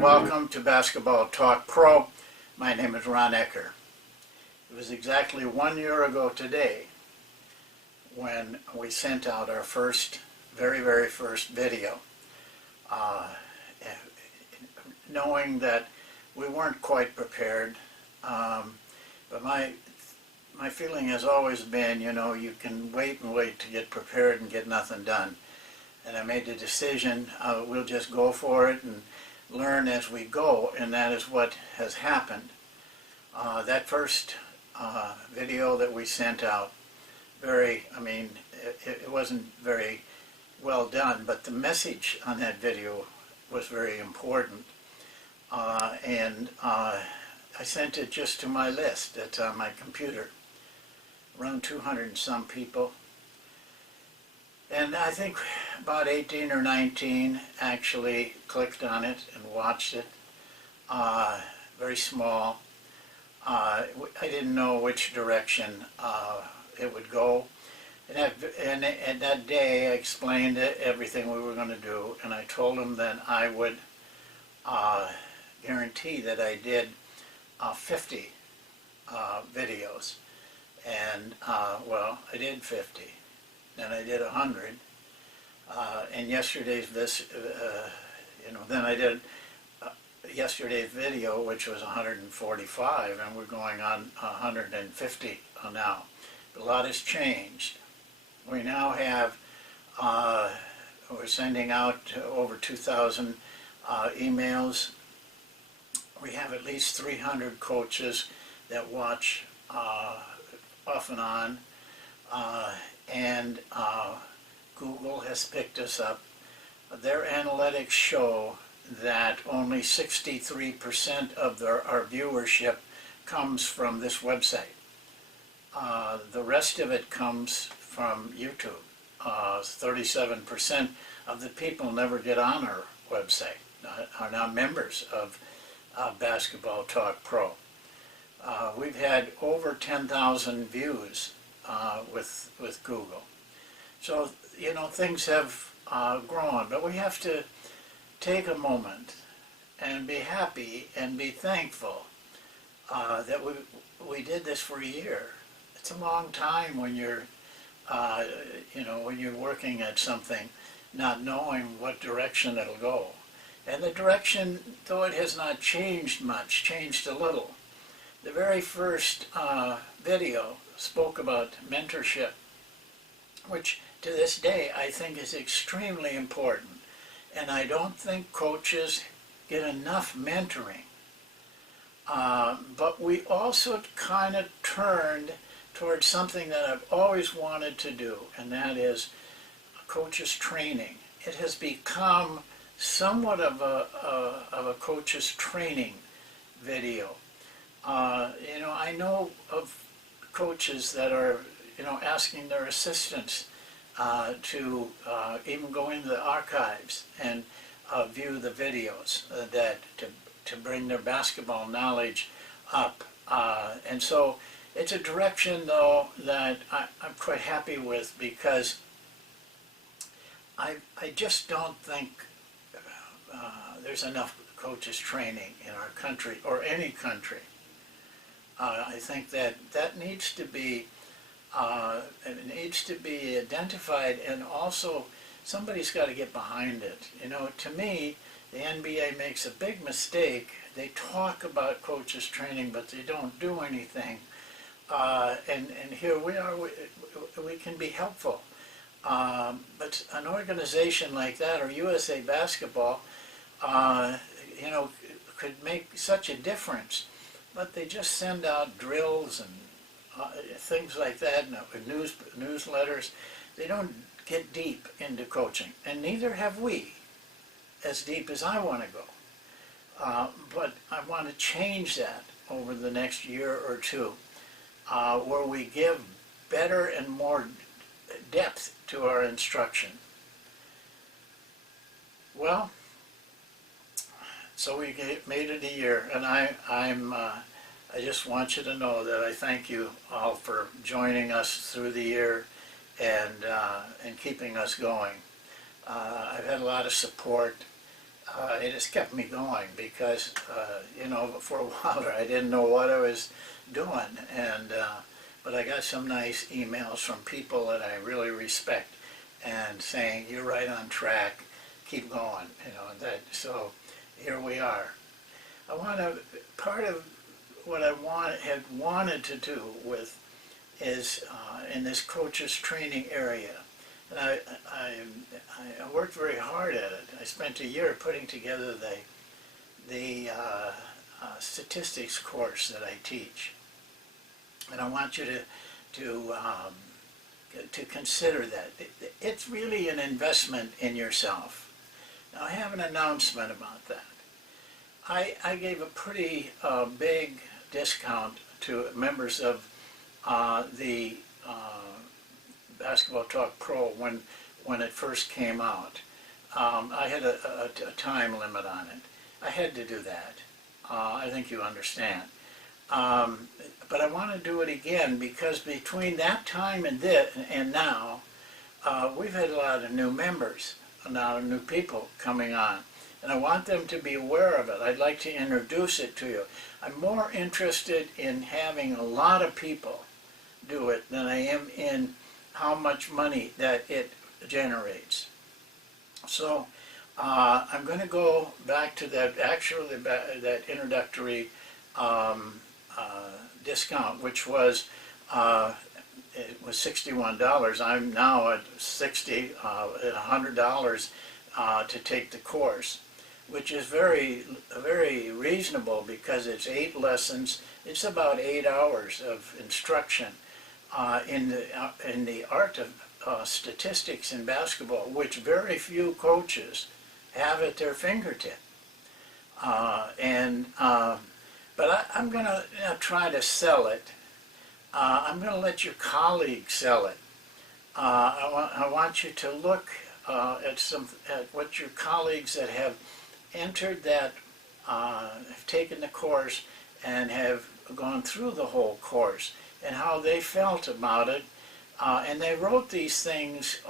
and welcome to Basketball Talk Pro. My name is Ron Ecker. It was exactly 1 year ago today when we sent out our very first video, knowing that we weren't quite prepared. But my feeling has always been, you can wait and wait to get prepared and get nothing done. And I made the decision, we'll just go for it and learn as we go, and that is what has happened. That first video that we sent out, it wasn't very well done, but the message on that video was very important. I sent it just to my list that's on my computer, around 200 and some people. And I think about 18 or 19 actually clicked on it and watched it. Very small. I didn't know which direction it would go. And that day I explained everything we were going to do, and I told them that I would guarantee that I did 50 videos. And well, I did 50. Then I did 100, and yesterday's then I did yesterday's video, which was 145, and we're going on 150 now. But a lot has changed. We now have, we're sending out over 2,000 emails. We have at least 300 coaches that watch off and on. And Google has picked us up. Their analytics show that only 63% of our viewership comes from this website. The rest of it comes from YouTube. 37% of the people never get on our website, are not members of Basketball Talk Pro. We've had over 10,000 views with Google. So, things have grown, but we have to take a moment and be happy and be thankful that we did this for a year. It's a long time when you're, when you're working at something, not knowing what direction it'll go. And the direction, though it has not changed much, changed a little. The very first video spoke about mentorship, which to this day I think is extremely important. And I don't think coaches get enough mentoring. But we also kind of turned towards something that I've always wanted to do, and that is coaches training. It has become somewhat of a coaches training video. I know of coaches that are, asking their assistants to even go into the archives and view the videos to bring their basketball knowledge up. And so it's a direction, though, that I'm quite happy with, because I just don't think there's enough coaches training in our country, or any country. I think that needs to be identified, and also somebody's got to get behind it. To me, the NBA makes a big mistake. They talk about coaches training, but they don't do anything. And here we are. We can be helpful. But an organization like that, or USA Basketball, could make such a difference. But they just send out drills and things like that, and newsletters. They don't get deep into coaching, and neither have we, as deep as I want to go. But I want to change that over the next year or two, where we give better and more depth to our instruction. Well, so we made it a year, and I just want you to know that I thank you all for joining us through the year and keeping us going. I've had a lot of support. it has kept me going because, you know, for a while I didn't know what I was doing. And but I got some nice emails from people that I really respect and saying, you're right on track, keep going, you know, so here we are. Part of what I had wanted to do with is in this coaches training area. And I worked very hard at it. I spent a year putting together the statistics course that I teach. And I want you to consider that. It's really an investment in yourself. Now I have an announcement about that. I gave a pretty big discount to members of the Basketball Talk Pro when it first came out. I had a time limit on it. I had to do that. I think you understand. But I want to do it again because between that time and now, we've had a lot of new members, a lot of new people coming on. And I want them to be aware of it. I'd like to introduce it to you. I'm more interested in having a lot of people do it than I am in how much money that it generates. So I'm going to go back to that, actually that introductory discount, which was it was $61. I'm now at $100 to take the course, which is very reasonable because it's 8 lessons. It's about 8 hours of instruction in the art of statistics in basketball, which very few coaches have at their fingertip. But I'm going to try to sell it. I'm going to let your colleagues sell it. I want you to look at what your colleagues that have entered that, have taken the course and have gone through the whole course and how they felt about it. And they wrote these things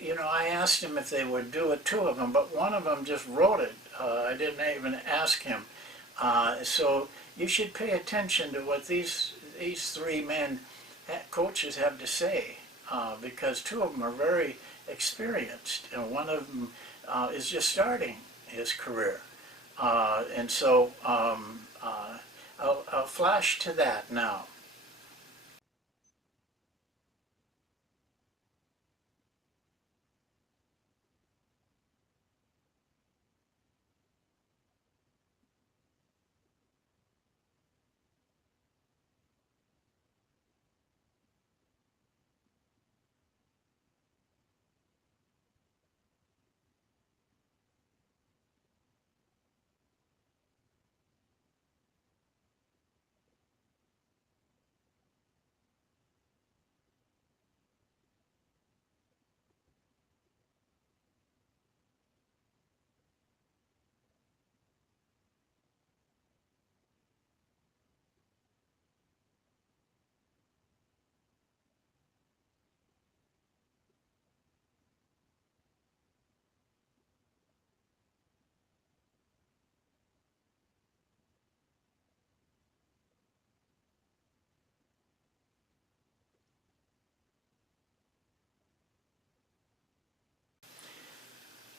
you know, I asked them if they would do it, 2 of them, but one of them just wrote it. I didn't even ask him. So you should pay attention to what these 3 men, coaches, have to say, because 2 of them are very experienced, and one of them is just starting his career. And so I'll flash to that now.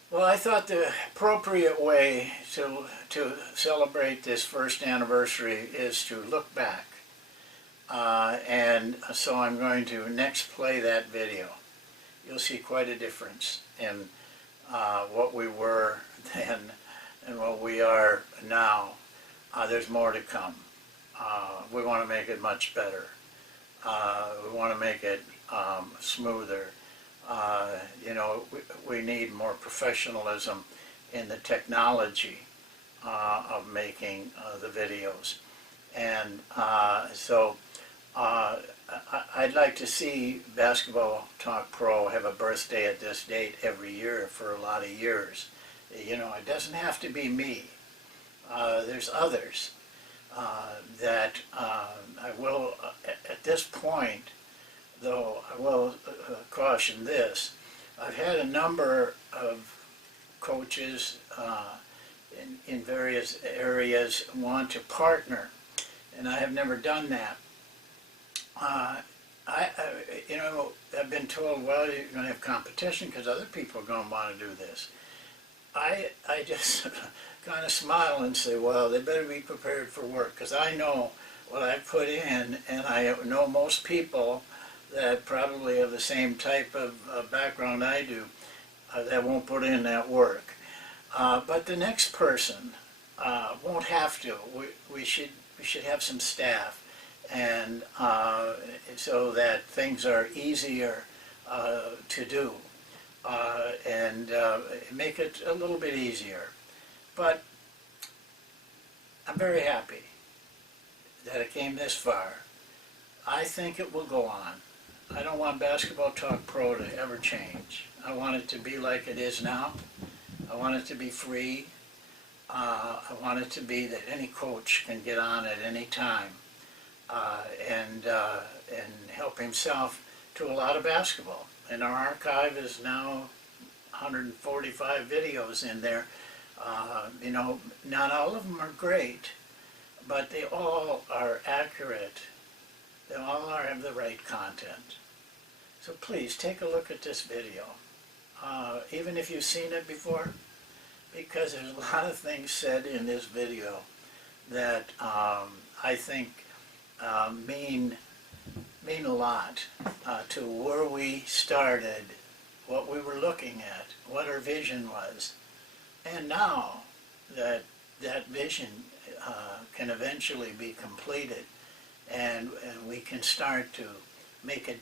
Well, I thought the appropriate way to celebrate this first anniversary is to look back. And so I'm going to next play that video. You'll see quite a difference in what we were then and what we are now. There's more to come. We want to make it much better. We want to make it smoother. You know, we need more professionalism in the technology of making the videos. And so I'd like to see Basketball Talk Pro have a birthday at this date every year for a lot of years. You know, it doesn't have to be me. There's others that I will, at this point, though I will caution this, I've had a number of coaches in various areas want to partner, and I have never done that. I've been told, well, you're going to have competition because other people are going to want to do this. I just kind of smile and say, well, they better be prepared for work, because I know what I put in, and I know most people that probably have the same type of background I do that won't put in that work. But the next person won't have to. We should have some staff, and so that things are easier to do, and make it a little bit easier. But I'm very happy that it came this far. I think it will go on. I don't want Basketball Talk Pro to ever change. I want it to be like it is now. I want it to be free. I want it to be that any coach can get on at any time and help himself to a lot of basketball. And our archive is now 145 videos in there. Not all of them are great, but they all are accurate. They all have the right content. So please take a look at this video, even if you've seen it before, because there's a lot of things said in this video that I think mean a lot to where we started, what we were looking at, what our vision was. And now that vision can eventually be completed, and we can start to make a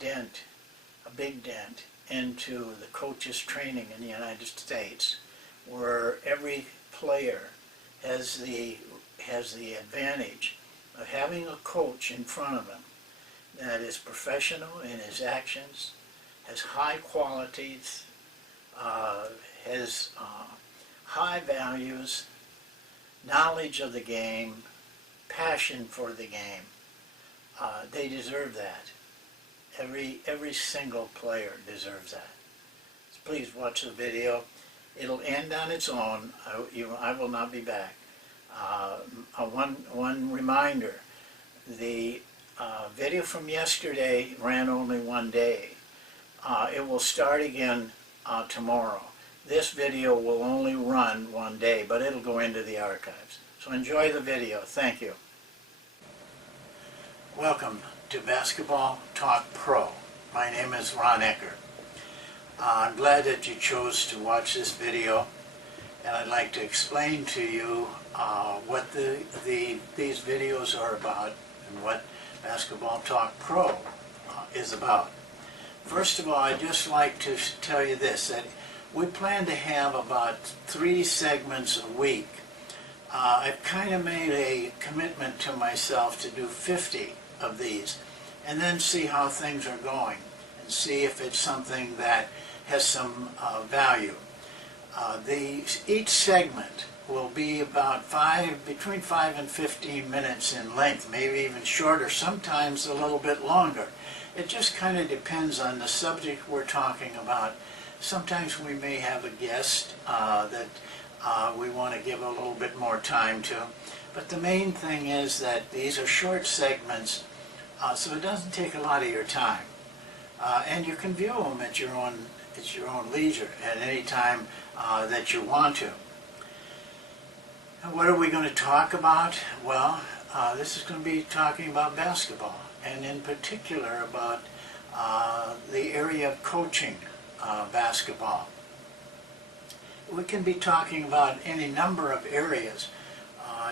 big dent into the coaches' training in the United States, where every player has the advantage of having a coach in front of him that is professional in his actions, has high qualities, has high values, knowledge of the game, passion for the game. They deserve that. Every single player deserves that. So please watch the video. It'll end on its own. I will not be back. One reminder, the video from yesterday ran only one day. It will start again tomorrow. This video will only run one day, but it'll go into the archives. So enjoy the video. Thank you. Welcome to Basketball Talk Pro. My name is Ron Eckert. I'm glad that you chose to watch this video, and I'd like to explain to you what these videos are about and what Basketball Talk Pro is about. First of all, I'd just like to tell you this, that we plan to have about 3 segments a week. I've kind of made a commitment to myself to do 50 of these, and then see how things are going, and see if it's something that has some value. Each segment will be about between 5 and 15 minutes in length, maybe even shorter, sometimes a little bit longer. It just kind of depends on the subject we're talking about. Sometimes we may have a guest that we want to give a little bit more time to. But the main thing is that these are short segments, so it doesn't take a lot of your time. And you can view them at your own leisure at any time that you want to. And what are we going to talk about? Well, this is going to be talking about basketball, and in particular about the area of coaching basketball. We can be talking about any number of areas.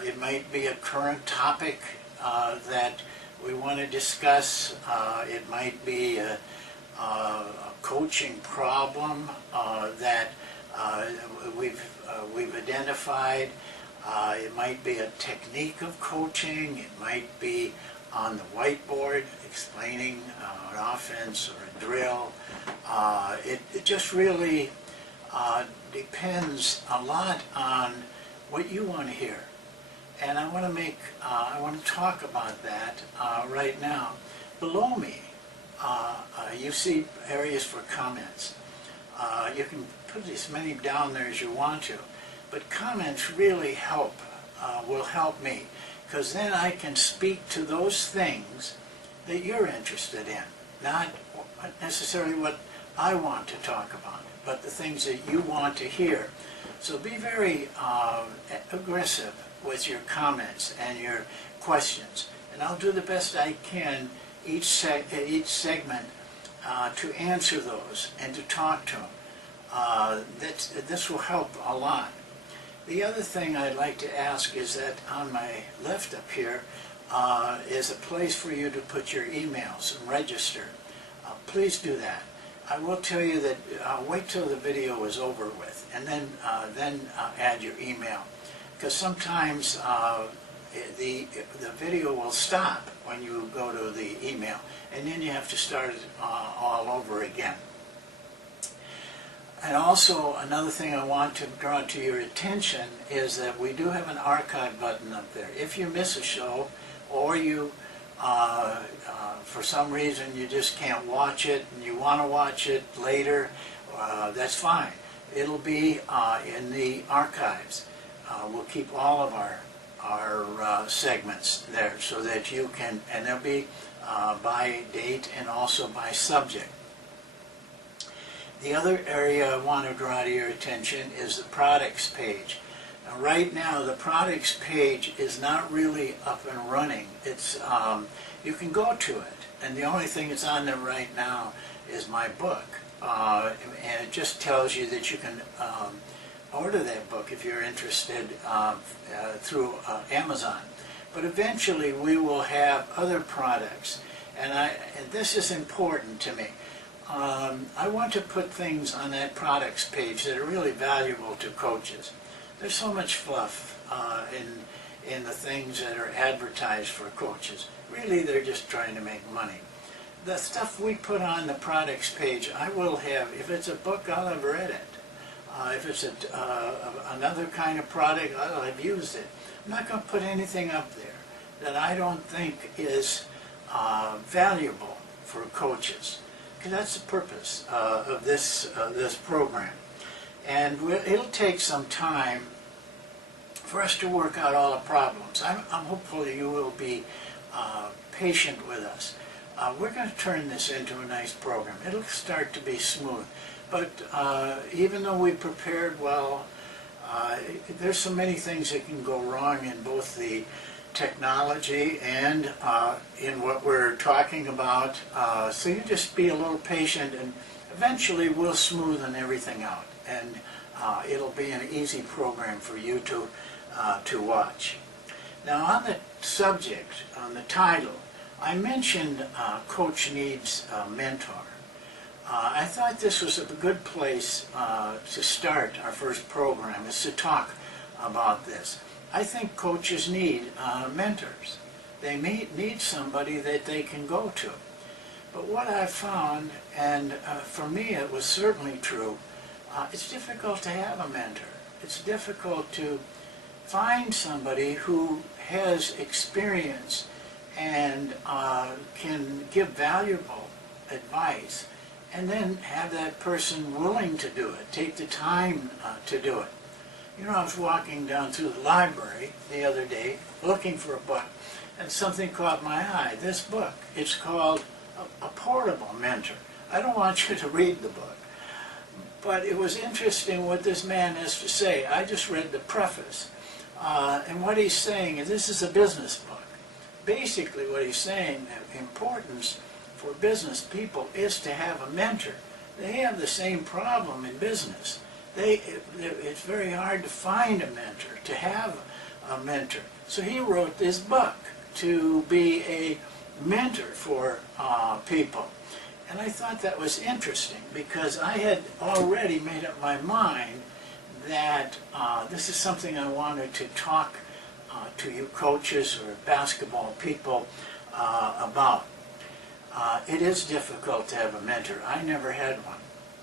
It might be a current topic that we want to discuss. It might be a coaching problem that we've identified. It might be a technique of coaching. It might be on the whiteboard explaining an offense or a drill. It just really depends a lot on what you want to hear. And I want to talk about that right now. Below me, you see areas for comments. You can put as many down there as you want to, but comments really help, will help me, because then I can speak to those things that you're interested in, not necessarily what I want to talk about, but the things that you want to hear. So be very aggressive with your comments and your questions, and I'll do the best I can each segment to answer those and to talk to them. This will help a lot. The other thing I'd like to ask is that on my left up here is a place for you to put your emails and register. Please do that. I will tell you that wait till the video is over with, and then add your email, because sometimes the video will stop when you go to the email, and then you have to start it all over again. And also, another thing I want to draw to your attention is that we do have an archive button up there. If you miss a show, or you for some reason you just can't watch it and you want to watch it later, that's fine. It'll be in the archives. We'll keep all of our segments there so that you can, and they'll be by date and also by subject. The other area I want to draw to your attention is the products page. Now, right now, the products page is not really up and running. It's you can go to it, and the only thing that's on there right now is my book, and it just tells you that you can order that book if you're interested through Amazon. But eventually, we will have other products, and this is important to me. I want to put things on that products page that are really valuable to coaches. There's so much fluff in the things that are advertised for coaches. Really, they're just trying to make money. The stuff we put on the products page, I will have, if it's a book, I'll have read it. If it's another kind of product, I'll have used it. I'm not going to put anything up there that I don't think is valuable for coaches. Because that's the purpose of this program. And it'll take some time for us to work out all the problems. I'm hopeful you will be patient with us. We're going to turn this into a nice program. It'll start to be smooth. But even though we prepared well, there's so many things that can go wrong in both the technology and in what we're talking about. So you just be a little patient, and eventually we'll smoothen everything out, and it'll be an easy program for you to watch. Now, on the subject, on the title, I mentioned Coach Needs a Mentor. I thought this was a good place to start our first program, is to talk about this. I think coaches need mentors. They need somebody that they can go to. But what I found, and for me it was certainly true, it's difficult to have a mentor. It's difficult to find somebody who has experience and can give valuable advice, and then have that person willing to do it, take the time to do it. You know, I was walking down through the library the other day looking for a book, and something caught my eye. This book, it's called A Portable Mentor. I don't want you to read the book, but it was interesting what this man has to say. I just read the preface, and what he's saying is this is a business book. Basically what he's saying, the importance for business people is to have a mentor. They have the same problem in business. It's very hard to find a mentor, to have a mentor. So he wrote this book to be a mentor for people. And I thought that was interesting, because I had already made up my mind that this is something I wanted to talk to you coaches or basketball people about. It is difficult to have a mentor. I never had one.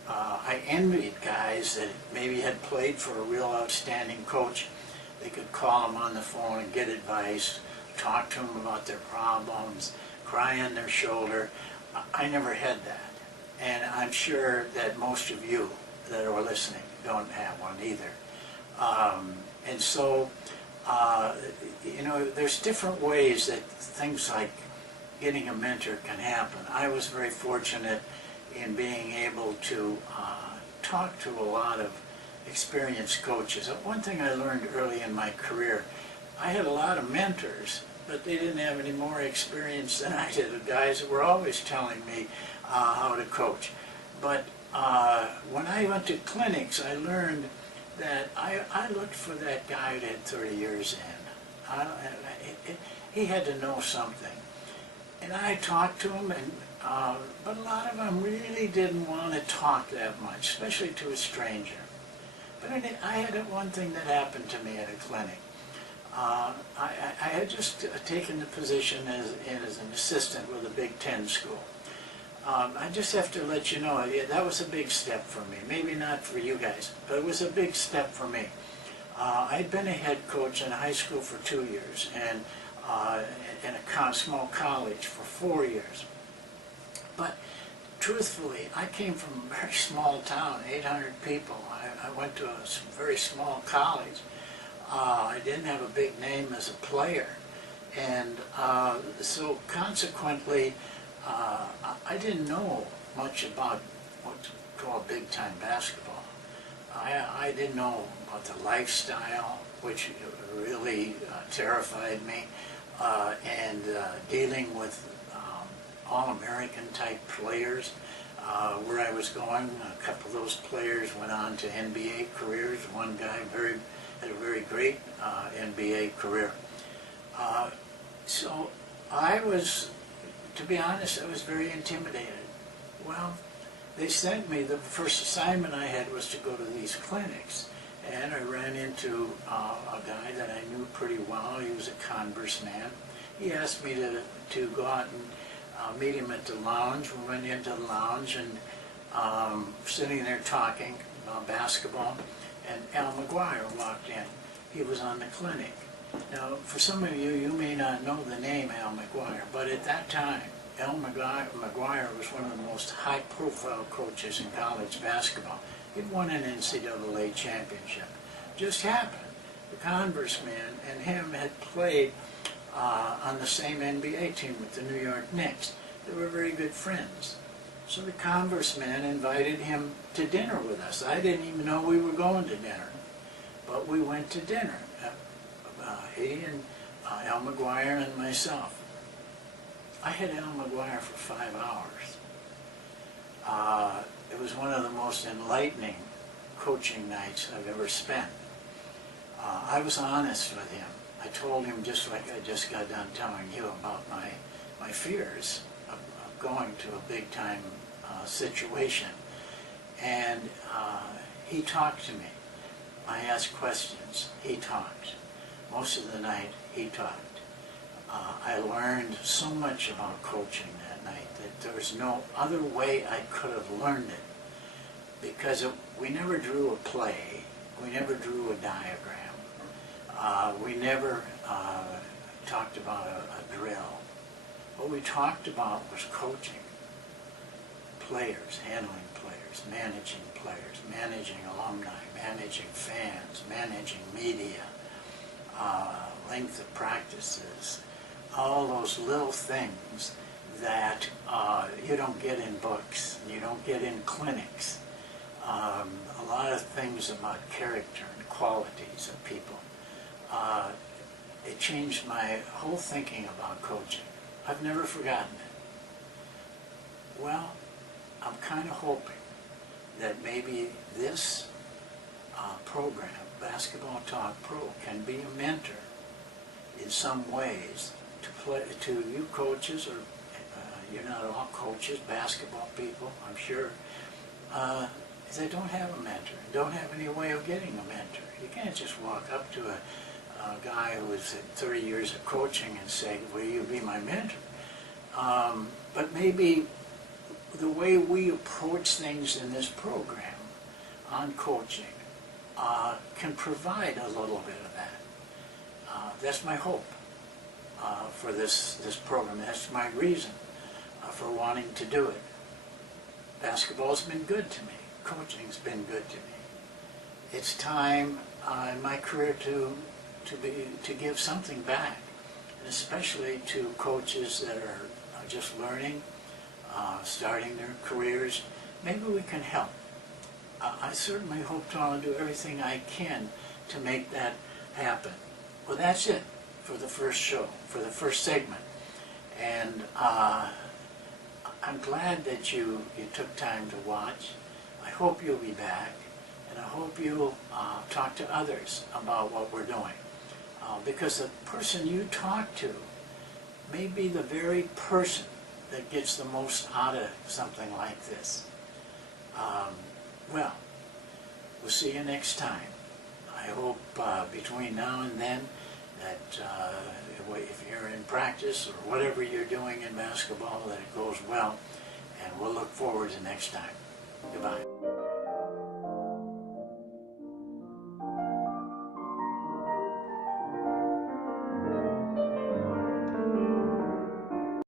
I envied guys that maybe had played for a real outstanding coach. They could call him on the phone and get advice, talk to him about their problems, cry on their shoulder. I never had that. And I'm sure that most of you that are listening don't have one either. And so, you know, there's different ways that things like getting a mentor can happen. I was very fortunate in being able to talk to a lot of experienced coaches. One thing I learned early in my career, I had a lot of mentors, but they didn't have any more experience than I did. The guys that were always telling me how to coach. But when I went to clinics, I learned that I looked for that guy that had 30 years in. He had to know something. And I talked to him, and but a lot of them really didn't want to talk that much, especially to a stranger. But I had one thing that happened to me at a clinic. I had just taken the position as an assistant with a Big Ten school. I just have to let you know, that was a big step for me. Maybe not for you guys, but it was a big step for me. I'd been a head coach in high school for 2 years, and in a small college for 4 years. But truthfully, I came from a very small town, 800 people. I went to a very small college. I didn't have a big name as a player. And so consequently, I didn't know much about what to call big-time basketball. I didn't know about the lifestyle, which really terrified me, and dealing with All-American type players. Where I was going, a couple of those players went on to NBA careers. One guy had a very great NBA career. So I was, to be honest, I was very intimidated. Well, they sent me, the first assignment I had was to go to these clinics. And I ran into a guy that I knew pretty well. He was a Converse man. He asked me to go out and meet him at the lounge. We went into the lounge and sitting there talking about basketball. And Al McGuire walked in. He was on the clinic. Now, for some of you, you may not know the name Al McGuire, but at that time, Al McGuire was one of the most high-profile coaches in college basketball. He'd won an NCAA championship. Just happened. The Converse man and him had played on the same NBA team with the New York Knicks. They were very good friends. So the Converse man invited him to dinner with us. I didn't even know we were going to dinner, but we went to dinner. He and Al McGuire and myself. I had Al McGuire for 5 hours. It was one of the most enlightening coaching nights I've ever spent. I was honest with him. I told him, just like I just got done telling you, about my fears of going to a big-time situation. And he talked to me. I asked questions. He talked. Most of the night, he talked. I learned so much about coaching that night that there was no other way I could have learned it, because we never drew a play, we never drew a diagram, we never talked about a drill. What we talked about was coaching players, handling players, managing alumni, managing fans, managing media, length of practices, all those little things that you don't get in books, you don't get in clinics. A lot of things about character and qualities of people. It changed my whole thinking about coaching. I've never forgotten it. Well, I'm kind of hoping that maybe this program, Basketball Talk Pro, can be a mentor in some ways to you coaches, or you're not all coaches, basketball people, I'm sure, they don't have a mentor, don't have any way of getting a mentor. You can't just walk up to a guy who has had 30 years of coaching and say, will you be my mentor? But maybe the way we approach things in this program on coaching can provide a little bit of that. That's my hope for this program. That's my reason for wanting to do it. Basketball's been good to me. Coaching's been good to me. it's time in my career to give something back, and especially to coaches that are just learning, starting their careers. Maybe we can help. I certainly hope to do everything I can to make that happen. Well, that's it for the first show, for the first segment. And I'm glad that you took time to watch. I hope you'll be back, and I hope you'll talk to others about what we're doing. Because the person you talk to may be the very person that gets the most out of something like this. Well, we'll see you next time. I hope between now and then that if you're in practice or whatever you're doing in basketball, that it goes well, and we'll look forward to next time. Goodbye.